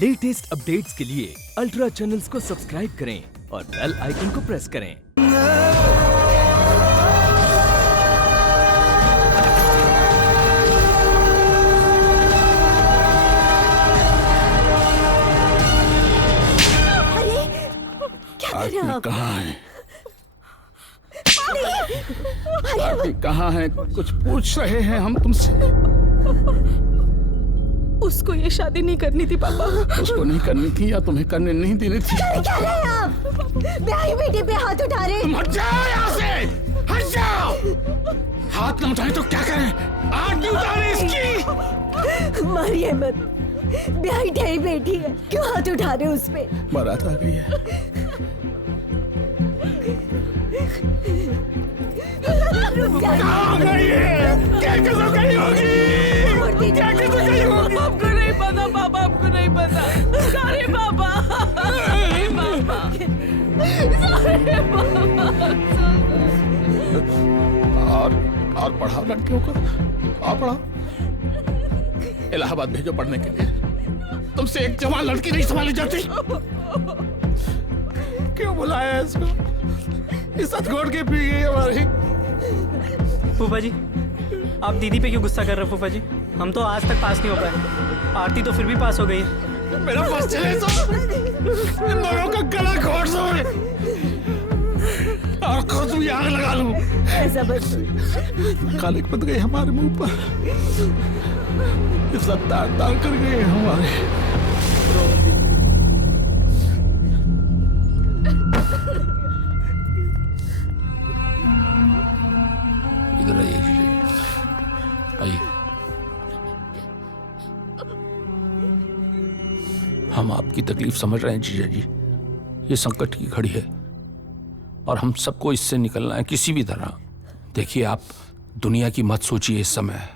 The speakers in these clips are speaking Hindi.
लेटेस्ट अपडेट्स के लिए अल्ट्रा चैनल्स को सब्सक्राइब करें और बेल आइकन को प्रेस करें। आरती कहाँ है? आरती कहाँ है? कुछ पूछ रहे हैं हम तुमसे। उसको ये शादी नहीं करनी थी पापा। उसको नहीं करनी थी या तुम्हें करने नहीं देनी थी? क्या रहे हैं आप? ब्याही बेटी पे हाथ उठा रहे। तुम हट जाओ यहाँ से, हट जाओ। हाथ न उठाए तो क्या करें? आरती उतारे इसकी। मारिए मत, ब्याही ठहरी बेटी है, क्यों हाथ उठा रहे उस पे? बारात आ गई है। आपको नहीं पता पापा, आपको नहीं पता। सॉरी पापा, सॉरी पापा, सॉरी पापा। और पढ़ाओ लड़कियों को, और पढ़ाओ। इलाहाबाद भेजो पढ़ने के लिए। तुमसे एक जवान लड़की नहीं संभाली जाती। क्यों बुलाया इसको? इज्जत घोट के पी गई हमारी। फूफा जी, आप दीदी पे क्यों गुस्सा कर रहे हो? फूफा जी, हम तो आज तक पास नहीं हो पाए। आरती तो फिर भी पास हो गई है। मेरा पास चले तो इन दोनों का गला घोट दो और खुद भी आग लगा लूं। ऐसा बस खालिक बन गए हमारे मुंह पर, इज्जत तार कर गए हमारे। इधर आइए जी, आइए। हम आपकी तकलीफ समझ रहे हैं जीजा जी। ये संकट की घड़ी है और हम सबको इससे निकलना है किसी भी तरह। देखिए, आप दुनिया की मत सोचिए इस समय।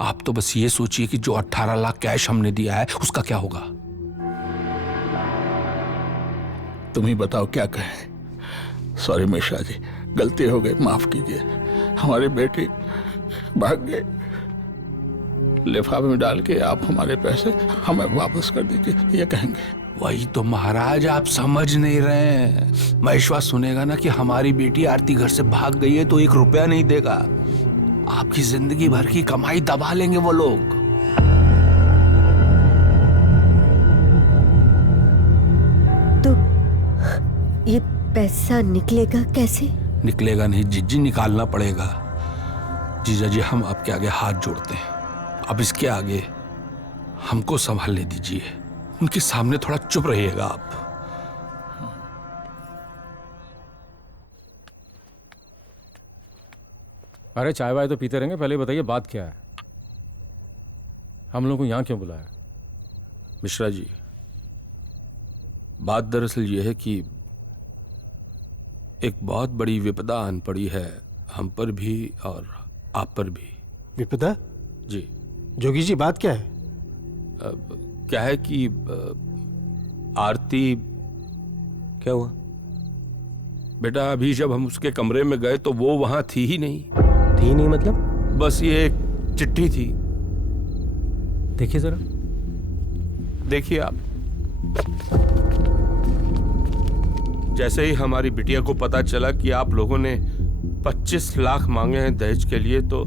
आप तो बस ये सोचिए कि जो 18 लाख कैश हमने दिया है उसका क्या होगा। तुम ही बताओ क्या कहें। सॉरी मिश्रा जी, गलती हो गई, माफ कीजिए। हमारे बेटे भाग गए। लिफाफे में डाल के आप हमारे पैसे हमें वापस कर दीजिए, ये कहेंगे। वही तो महाराज, आप समझ नहीं रहे हैं। महेश्वर सुनेगा ना कि हमारी बेटी आरती घर से भाग गई है तो 1 रुपया नहीं देगा। आपकी जिंदगी भर की कमाई दबा लेंगे वो लोग। तो ये पैसा निकलेगा कैसे? निकलेगा नहीं जिज्जी, निकालना पड़ेगा। जीजा जी, हम आपके आगे हाथ जोड़ते हैं। अब इसके आगे हमको संभालने दीजिए। उनके सामने थोड़ा चुप रहिएगा आप। अरे चाय वाय तो पीते रहेंगे, पहले बताइए बात क्या है? हम लोगों को यहाँ क्यों बुलाया? मिश्रा जी, बात दरअसल ये है कि एक बहुत बड़ी विपदा आन पड़ी है हम पर भी और आप पर भी। विपदा? जी जोगी जी, बात क्या है? क्या है कि आरती। क्या हुआ बेटा? अभी जब हम उसके कमरे में गए तो वो वहां थी ही नहीं। थी नहीं मतलब? बस ये एक चिट्ठी थी। देखिए जरा। देखिए आप। जैसे ही हमारी बिटिया को पता चला कि आप लोगों ने 25 लाख मांगे हैं दहेज के लिए, तो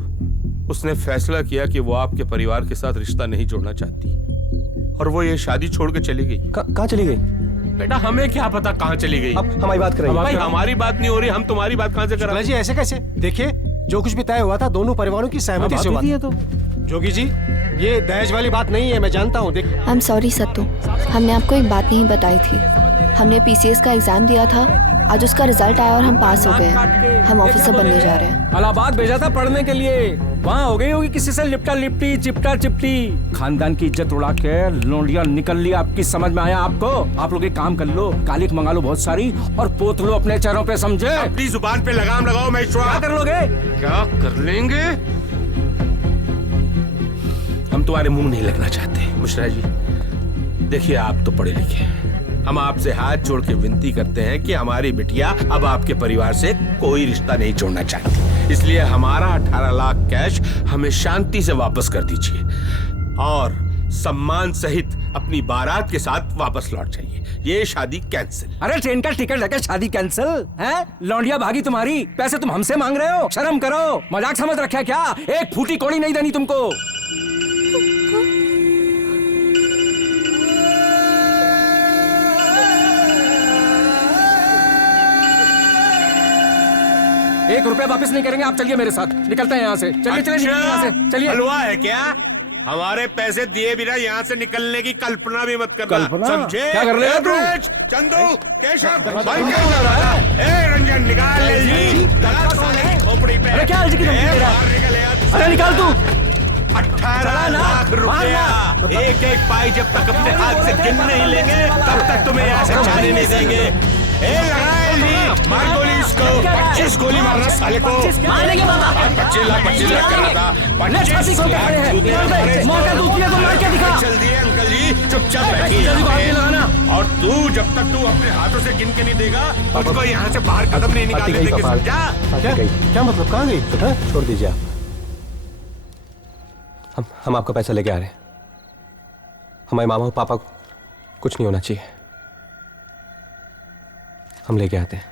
उसने फैसला किया कि वो आपके परिवार के साथ रिश्ता नहीं जोड़ना चाहती और वो ये शादी छोड़ के चली गई। कहाँ चली गई? बेटा, हमें क्या पता कहाँ चली गई। अब हमारी बात करेंगे। भाई, हमारी बात नहीं हो रही, हम तुम्हारी बात कहाँ से करें? जी ऐसे कैसे? देखिए, जो कुछ भी तय हुआ था दोनों परिवारों की सहमति से हुआ था। जोगी जी, ये दहेज वाली बात नहीं है, मैं जानता हूँ। देख, आई एम सॉरी सत्तू, हमने आपको एक बात नहीं बताई थी। हमने पीसीएस का एग्जाम दिया था, आज उसका रिजल्ट आया और हम पास हो गए। हम ऑफिसर बनने जा रहे हैं। इलाहाबाद भेजा था पढ़ने के लिए, वहाँ हो गई होगी किसी से लिपटा लिपटी, चिपटा चिपटी। खानदान की इज्जत उड़ा के लोंडिया निकल ली। आपकी समझ में आया आपको? आप लोग एक काम कर लो, कालिक मंगा लो बहुत सारी और पोत लो अपने चेहरों पे, समझे? अपनी जुबान पे लगाम लगाओ महेश्वर। क्या कर लोगे? क्या कर लेंगे? हम तुम्हारे मुंह नहीं लगना चाहते मिश्रा जी। देखिए, आप तो पढ़े लिखे हैं। हम आपसे हाथ जोड़ के विनती करते हैं कि हमारी बिटिया अब आपके परिवार से कोई रिश्ता नहीं जोड़ना चाहती, इसलिए हमारा 18 लाख कैश हमें शांति से वापस कर दीजिए और सम्मान सहित अपनी बारात के साथ वापस लौट जाइए। ये शादी कैंसिल। अरे ट्रेन का टिकट लेकर शादी कैंसिल है? लौंडिया भागी तुम्हारी, पैसे तुम हमसे मांग रहे हो? शर्म करो, मजाक समझ रखा क्या? एक फूटी कौड़ी नहीं देनी तुमको। एक रुपया वापस नहीं करेंगे। आप चलिए मेरे साथ, निकलते हैं यहाँ से। चलिए चलिए निकलिए यहाँ से, चलिए। हलवा है क्या? हमारे पैसे दिए बिना यहाँ से निकलने की कल्पना भी मत करना, समझे? क्या कर रहे हो तुम? चंदू, केशव, रंजन निकाल खोपड़ी पे। अरे क्या अर्जी की धमकी दे रहा है? अरे निकाल तू। 18 लाख रुपया, एक एक पाई जब तक अपने हाथ से गिन नहीं लेंगे तब तक तुम्हें यहाँ से जाने नहीं देंगे। मार गोली इसको, 25 गोली मारना साले को। मारेंगे बाबा। 25 लाख कर रहा था। 25 लाख मौका दूसरी को मार के दिखा। जल्दी है अंकल जी, चुपचाप बैठिए। और तू जब तक तू अपने हाथों से गिन के नहीं देगा तुझको यहाँ से बाहर कदम नहीं निकालने देंगे, समझा? क्या मतलब? कहाँ गई? छोड़ दीजिए आप, हम आपका पैसा लेके आ रहे हैं। हमारे मामा और पापा को कुछ नहीं होना चाहिए। हम लेके आते हैं।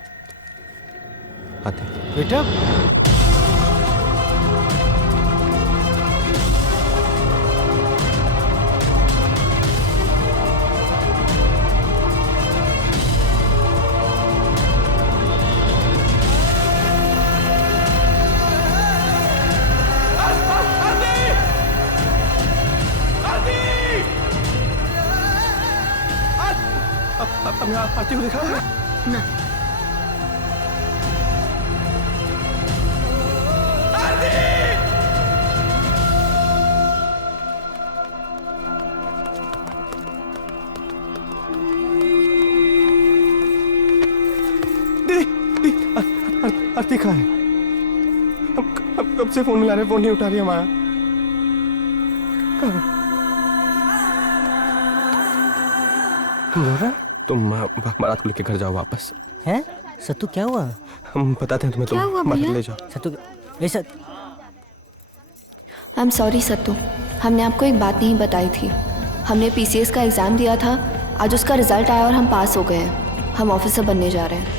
बेटा हमने आरती को देखा ना। आरती कहाँ है? हम कब से फोन मिला रहे, फोन नहीं उठा रही हमारा। तुम बारात को लेके घर जाओ वापस। हैं? सत्तू क्या हुआ? हम बताते हैं तुम्हें, तुम बारात ले जाओ। सत्तू वैसा। आई एम सॉरी सत्तू, हमने आपको एक बात नहीं बताई थी। हमने पीसीएस का एग्ज़ाम दिया था, आज उसका रिजल्ट आया और हम पास हो गए हैं। हम ऑफिसर बनने जा रहे हैं।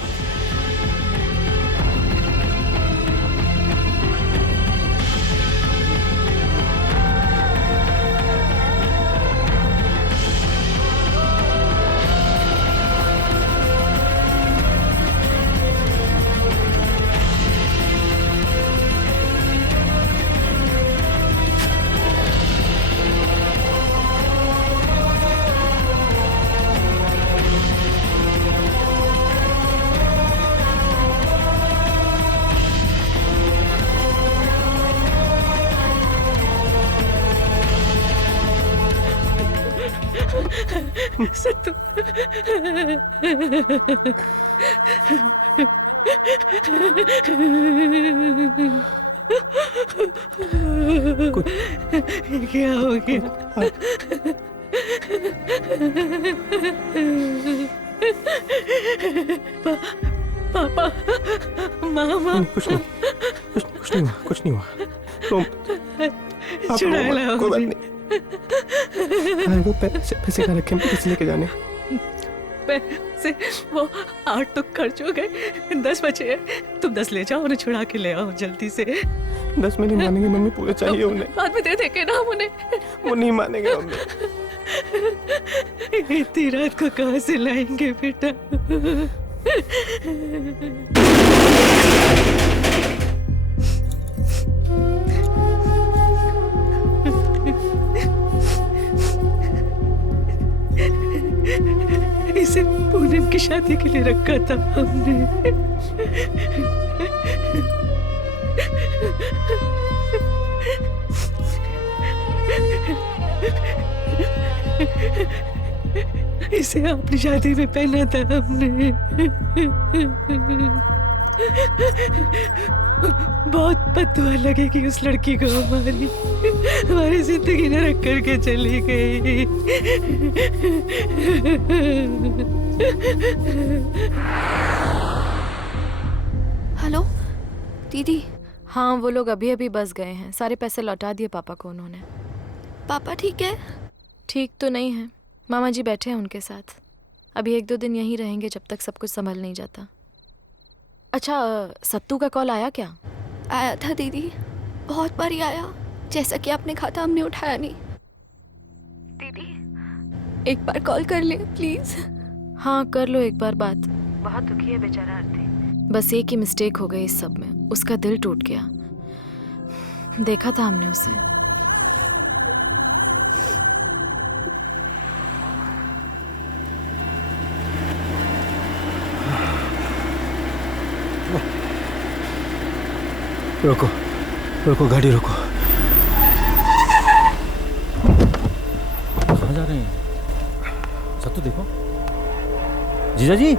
सत्तू क्या हो गया? पापा, मामा, कुछ नहीं हुआ। तुम चुड़ैल हो कोई बात नहीं। वो पैसे कहाँ रखे? पैसे लेके जाने। पैसे वो 8 तो खर्च हो गए, 10 बचे हैं। तुम 10 ले जाओ, उन्हें छुड़ा के ले आओ जल्दी से। 10 में नहीं मानेंगे मम्मी, पूरे चाहिए उन्हें। बाद में दे देंगे ना हम उन्हें। वो नहीं मानेंगे मम्मी। इतनी रात को कहाँ से लाएंगे बेटा? इसे पूनम की शादी के लिए रखा था हमने। इसे अपनी शादी में पहना था हमने। बहुत बददुआ लगेगी उस लड़की को हमारी जिंदगी न रख करके चली गई। हेलो दीदी। हाँ, वो लोग अभी अभी बस गए हैं। सारे पैसे लौटा दिए पापा को उन्होंने। पापा ठीक है? ठीक तो नहीं है, मामा जी बैठे हैं उनके साथ। अभी 1-2 दिन यहीं रहेंगे जब तक सब कुछ संभल नहीं जाता। अच्छा, सत्तू का कॉल आया क्या? आया था दीदी, बहुत बार ही आया। जैसा कि आपने कहा था, हमने उठाया नहीं। दीदी एक बार कॉल कर ले प्लीज। हाँ कर लो एक बार बात। बहुत दुखी है बेचारा आरती। बस एक ही मिस्टेक हो गई इस सब में, उसका दिल टूट गया। देखा था हमने उसे। रोको रोको, गाड़ी रोको। कहाँ जा रहे हैं? सत्तू देखो। जीजा जी।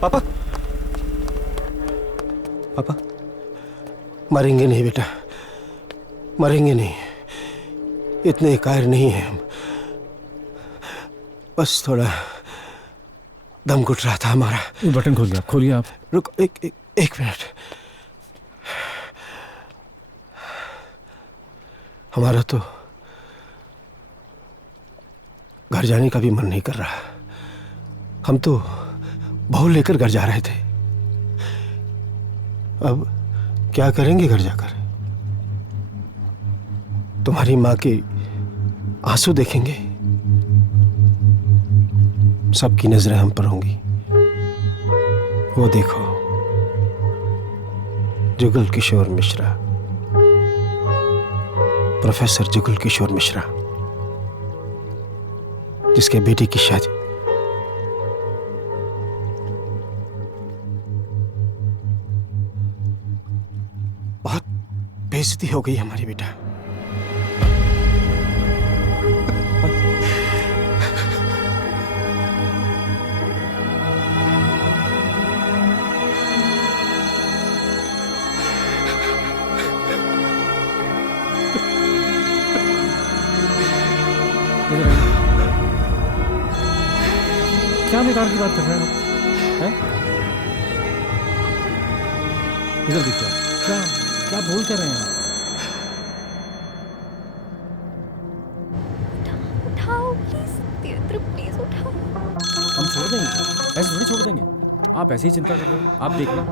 पापा, पापा मरेंगे नहीं बेटा, मरेंगे नहीं। इतने कायर नहीं हैं हम, बस थोड़ा दम घुट रहा था हमारा। ये बटन खोल दिया, खोलिए आप। रुको एक मिनट। हमारा तो घर जाने का भी मन नहीं कर रहा। हम तो बहू लेकर घर जा रहे थे। अब क्या करेंगे घर जाकर? तुम्हारी माँ के आंसू देखेंगे, सबकी नजरें हम पर होंगी। वो देखो, जुगल किशोर मिश्रा, प्रोफेसर जुगल किशोर मिश्रा, जिसके बेटे की शादी। बहुत बेइज्जती हो गई हमारी बेटा। क्या बेकार की बात कर रहे हैं आप? हैं? इधर देखिए, क्या क्या बोल कर रहे हैं आप? उठाओ प्लीज, तीर्थ प्लीज उठाओ। हम छोड़ देंगे, ऐसे थोड़ी छोड़ देंगे। आप ऐसे ही चिंता कर रहे हो, आप देखना।